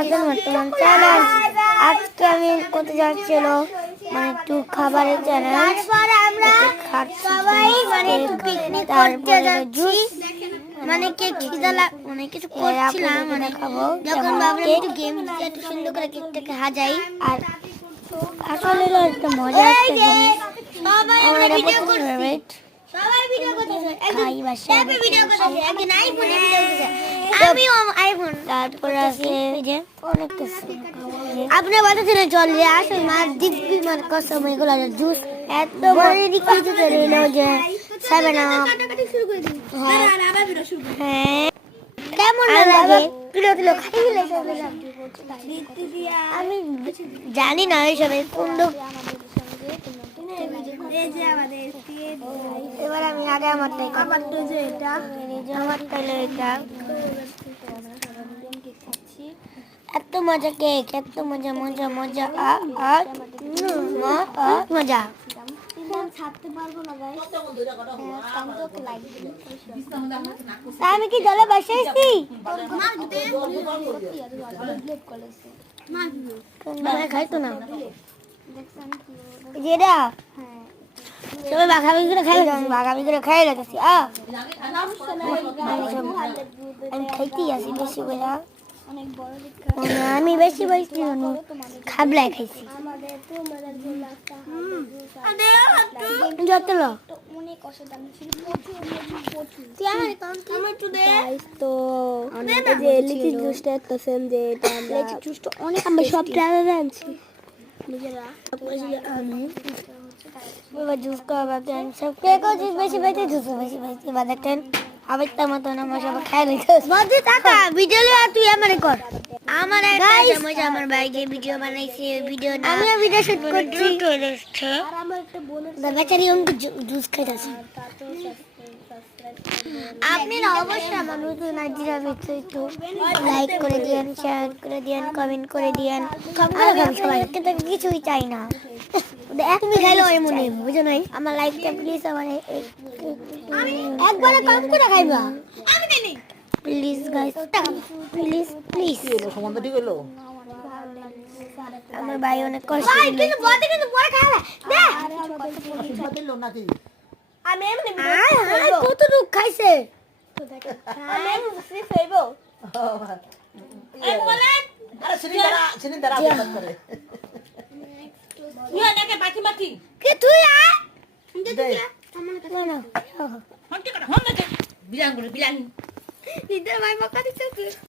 নতুন বর্তমান চ্যালেঞ্জ। আজকে আমি করতে যাচ্ছিল মানে একটু খাবারের চ্যালেঞ্জ। সবাই মানে একটু পিকনিক করতে যাচ্ছি, মানে কেক মানে কিছু করছিলাম, মানে খাবো যখন ভাবলাম একটু গেম দিয়ে একটু সুন্দর করে কেকটাকে হাজাই। আর আসলে হলো একটা মজা একটা জিনিস, সবাই আমরা ভিডিও করছি, সবাই ভিডিও করতেছে, একদম ট্যাবে ভিডিও করতেছে, একজন আইফোনে ভিডিও করতেছে, আমিও আইফোন। তারপর আছে এই যে অনেক কিছু আপনি বলতেছিলেন চল রে আসল মাছ দিব্যি মানে কসম এগুলো জুস এত বড় দিকে দিতে রইল যে 7 আপ হ্যাঁ কেমন লাগে কিলো কিলো খাই আমি জানি না এইসব কোন এবার আমি আগে আমারটাই এটা এত মজা কেক, এত মজা মজা মজা মজা আমি কি জলে বসেছি খাইতো না যেটা সবাই বাঘাবাগি করে খাই বাঘাবাগি করে খাই লাগেছি আমি খাইতেই আসি বেশি করে আমি বেশি বেশি খাবলাই খাইছি যত সব আনছি জুস খাওয়াবেন সব কেক বেশি বেশি জুস বেশি বেশি বাদাতেন আবার তার মতন আমার সব খাই লইতো বন্ধু টাকা ভিডিও লিয়া তুই আমারে কর আমার একটা আমার ভাই যে ভিডিও বানাইছে ভিডিও আমি ভিডিও শুট করছি আর আমার একটা বোন বেচারি উনকে জুস খাইতাছে আপনি অবশ্যই আমার নতুন আইডিয়া ভিডিও একটু লাইক করে দিয়েন শেয়ার করে দিয়েন কমেন্ট করে দিয়েন সবাই কিছুই চাই না তুমি খাইলো এমনি বুঝো নাই আমার লাইকটা প্লিজ আমার একবারে কম করে খাইবা আমি দেনি প্লিজ গাইস প্লিজ প্লিজ সম্বন্ধ ঠিক হলো আমার ভাই অনেক কষ্ট ভাই কিন্তু বড় কিন্তু পরে খাইলা দে দিলো নাকি আমি এমনি কত রূপ খাইছে আমি এমনি সিফ হইবো এই বলেন আরে সিনি দাঁড়া বাত করে ইয়া দেখে বাকি বাকি কে তুই আ দে আমার কাছে না হন্তে কর হন্তে বিলান করে বিলান নিতে ভাই বকা দিছিস